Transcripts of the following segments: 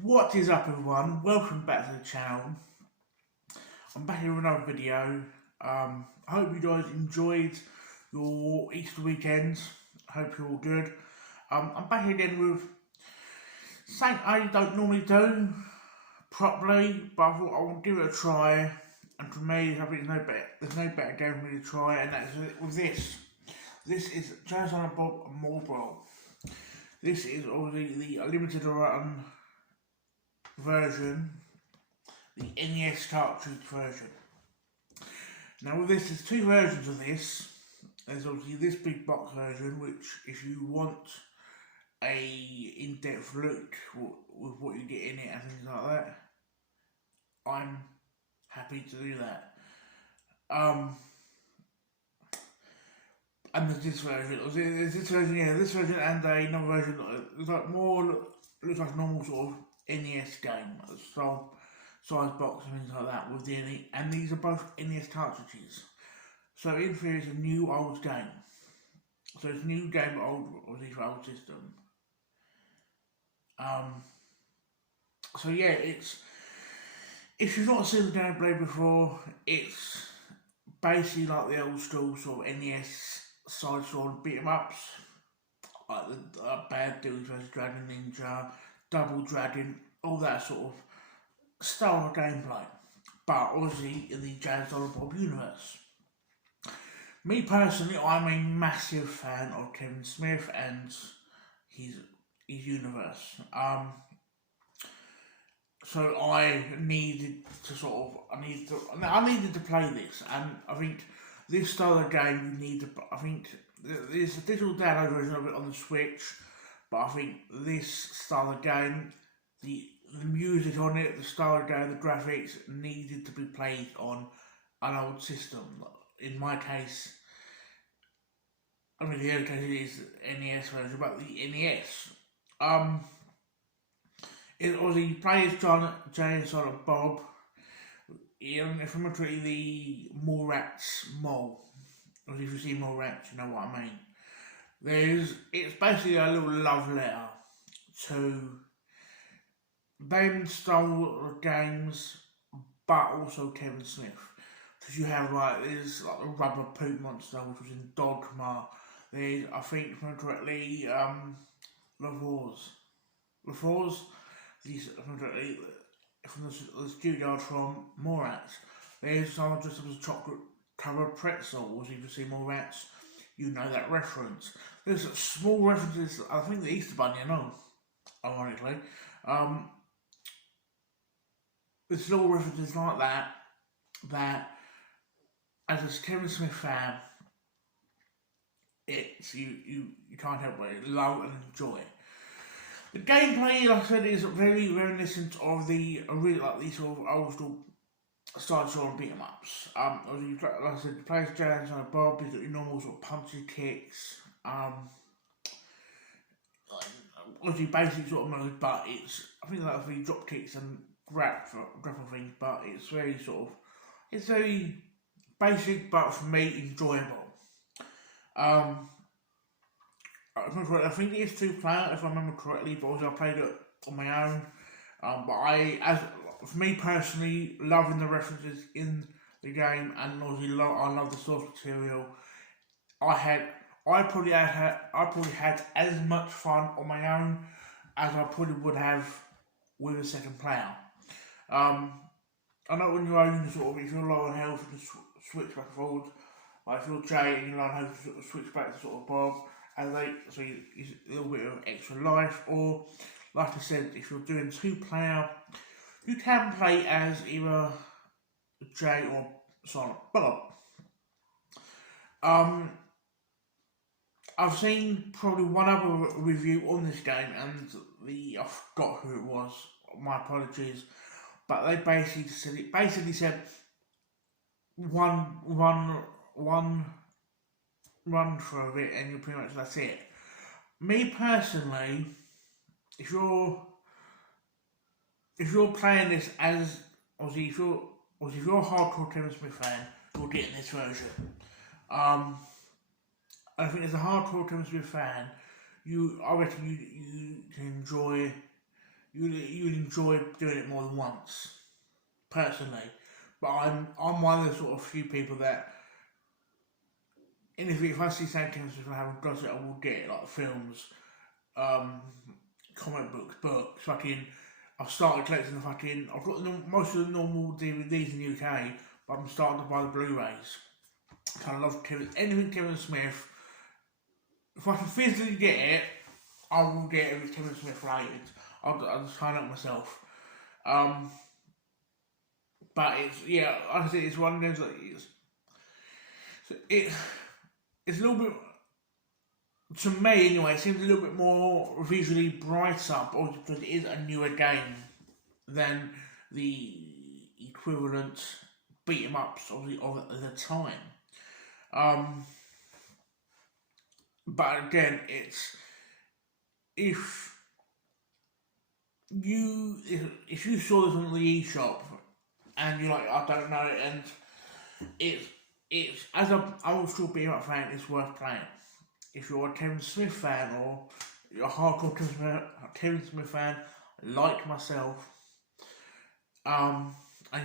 What is up, everyone? Welcome back to the channel. I'm back here with another video. I hope you guys enjoyed your Easter weekend. Hope you're all good. I'm back here again with something I don't normally do properly, but I thought I would give it a try. And for me, I think there's no better game for me to try, and that's with this. This is Jazz on a Bob and Brawl. This is obviously the limited run version, the NES cartridge version. Now with this, there's two versions of this. There's obviously this big box version, which if you want a in-depth look with what you get in it and things like that, I'm happy to do that. And there's this version, this version and another version that looks like a normal sort of NES game, size box and things like that with the NES, and these are both NES cartridges. So in theory, it's a new old game. So it's a new game, obviously for old system. So yeah, if you've not seen the gameplay before, it's basically like the old school sort of NES side scroll beat 'em ups, like the Bad Dudes vs Dragon Ninja, Double Dragon, all that sort of style of gameplay, but obviously in the Jazz on a Bob universe. Me personally, I'm a massive fan of Kevin Smith and his universe. So I needed to I needed to play this, and I think this style of game you need to. I think there's a digital download version of it on the Switch, but I think this style of game, the music on it, the style of game, the graphics needed to be played on an old system. In my case, I mean the other case is NES version, but the NES. It obviously you play as Jay and Silent Bob. If I'm treating the Mallrats mole, or if you see Mallrats, you know what I mean. It's basically a little love letter to them style of games, but also Kevin Smith. Because you have there's like the rubber poop monster, which was in Dogma. There's, I think, if I'm correctly, LaFours, from the studio from Mallrats. There's someone dressed up as a chocolate covered pretzel, or if you see Mallrats, you know that reference. There's small references, I think the Easter Bunny, ironically. There's little references like that as a Kevin Smith fan, you can't help but love and enjoy. The gameplay, like I said, is very reminiscent of these sort of old school style and beat 'em ups. Like I said, you play as Jazz and Bob, you've got your normal sort of punchy kicks, obviously basic sort of moves, but I think that's really drop kicks and grapple things, but it's very basic, but for me, enjoyable. I think it is 2-player, if I remember correctly, but also I played it on my own. For me personally, loving the references in the game, and obviously I love the source material. I probably had as much fun on my own as I probably would have with a second player. I know when you're own, if you're low on health, you can switch back and forward. Like if you're Jay and you're low on health, you switch back to sort of Bob. So you a little bit of extra life, or like I said, if you're doing 2-player, you can play as either Jay or Silent Bob. I've seen probably one other review on this game, and I forgot who it was. My apologies, but they basically said one run through it, and pretty much that's it. Me personally, if you're playing this as obviously if you're a hardcore Kevin Smith fan, you're getting this version. I think as a hardcore Kevin Smith fan, I reckon you can enjoy you'd enjoy doing it more than once, personally. But I'm one of the sort of few people that, and if I see something Tim Smith does it, I will get it, like films, um, comic books, fucking. I've started collecting the fucking. I've got most of the normal DVDs in the UK, but I'm starting to buy the Blu-rays. I love anything Kevin Smith. If I can physically get it, I will get it if it's Kevin Smith related. I'll just sign up myself. But it's, yeah, I think it's one of those, like, it's a little bit, to me anyway, it seems a little bit more visually brighter, because it is a newer game than the equivalent beat 'em ups of the time. But again, it's, if you saw this on the eShop and you're like, I don't know, and it's as a old school beat 'em up fan, it's worth playing. If you're a Kevin Smith fan, or you're a hardcore Kevin Smith fan like myself, and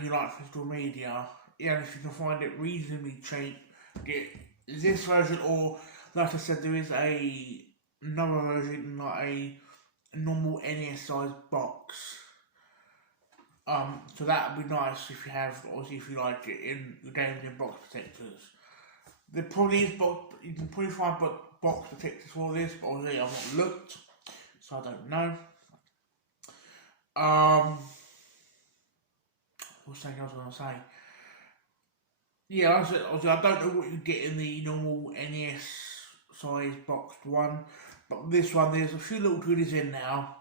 you like physical media, yeah, if you can find it reasonably cheap, get this version, or like I said, there is another version, like a normal NES size box. So that would be nice if you have, obviously, if you like it in the games in box protectors. There probably is you can probably find box protectors for this, but obviously I've not looked, so I don't know. What's something else I was going to say? Yeah, like I said, obviously I don't know what you get in the normal NES size boxed one, but this one, there's a few little goodies in now.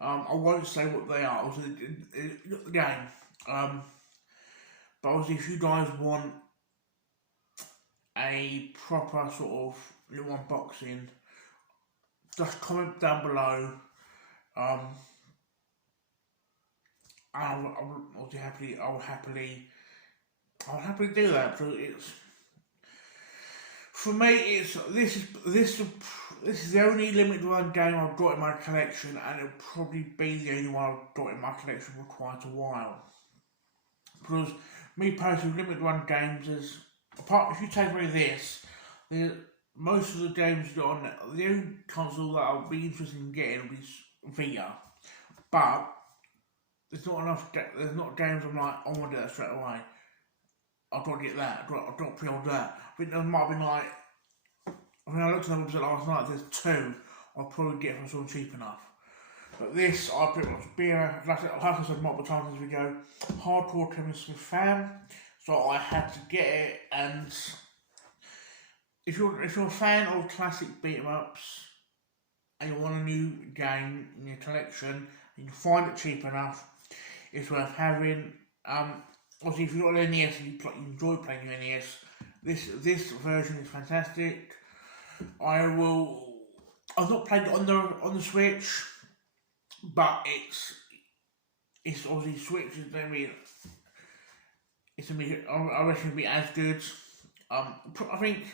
I won't say what they are. Obviously, the game. But obviously, if you guys want a proper sort of little unboxing, just comment down below. I'll happily do that, because it's, for me, this is the only limited run game I've got in my collection, and it'll probably be the only one I've got in my collection for quite a while. Because me personally, limited run games is, apart, if you take away this, most of the games got on the only console that I'll be interested in getting will be Vita. But there's not games I'm like, I want to get that straight away. I've got to get that. I've got to pre-order that. I think there might have been like, I looked at the website last night, there's 2 I'll probably get from someone cheap enough. But this, I pretty much like I said multiple times in this video, hardcore Kevin Smith fan, so I had to get it. And if you're a fan of classic beat 'em ups and you want a new game in your collection and you can find it cheap enough, it's worth having. Obviously, if you've got an NES and you enjoy playing your NES, this version is fantastic. I've not played it on the Switch, but it's obviously Switch is going to be, I reckon it'll be as good. I think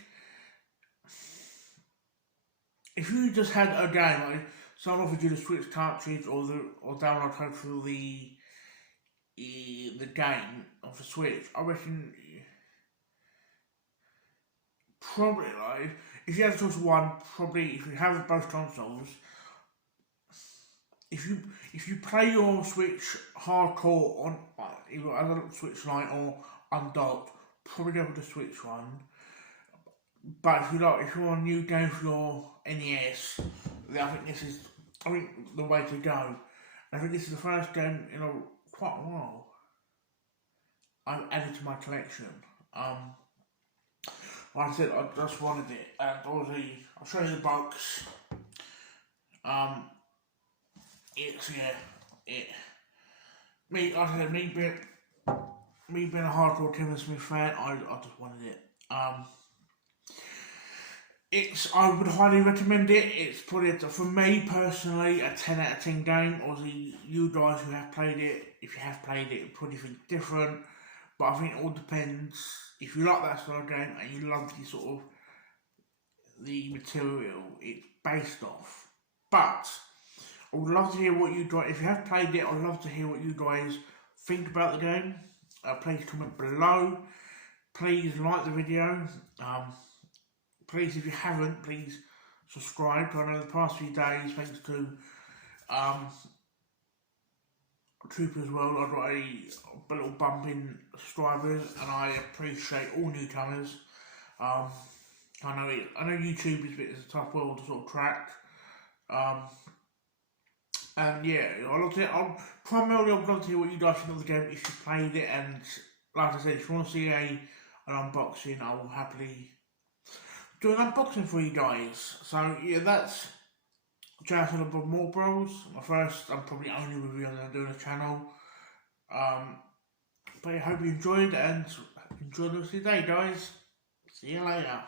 if you just had a game, like someone offered you the Switch cartridge or download code for the game of the Switch, I reckon probably, like, if you have to choose one, probably if you have both consoles, if you play your Switch hardcore on either as a Switch Lite or undocked, probably go with the Switch one. But if you want a new game for your NES, then I think this is the way to go. I think this is the first game in quite a while I've added to my collection. Like I said, I just wanted it, and obviously I'll show you the box. Me being a hardcore Kevin Smith fan, I just wanted it. I would highly recommend it. It's probably, for me personally, a 10 out of 10 game. Obviously, you guys who have played it, if you have played it, probably think different. But I think it all depends. If you like that style of game and you love the material it's based off. But I would love to hear what you guys, if you have played it, I'd love to hear what you guys think about the game. Please comment below. Please like the video. Please, if you haven't, please subscribe. I know the past few days, thanks to Trooper as well, I got a little bump in subscribers, and I appreciate all newcomers. I know YouTube is a tough world to sort of track. And yeah, I'd love to hear what you guys think of the game if you played it, and like I said, if you want to see an unboxing, I will happily do an unboxing for you guys. So yeah, that's Jason about more bros. My first and probably only review I'm going to do on the channel. But I hope you enjoyed, and enjoy the rest of the day, guys. See you later.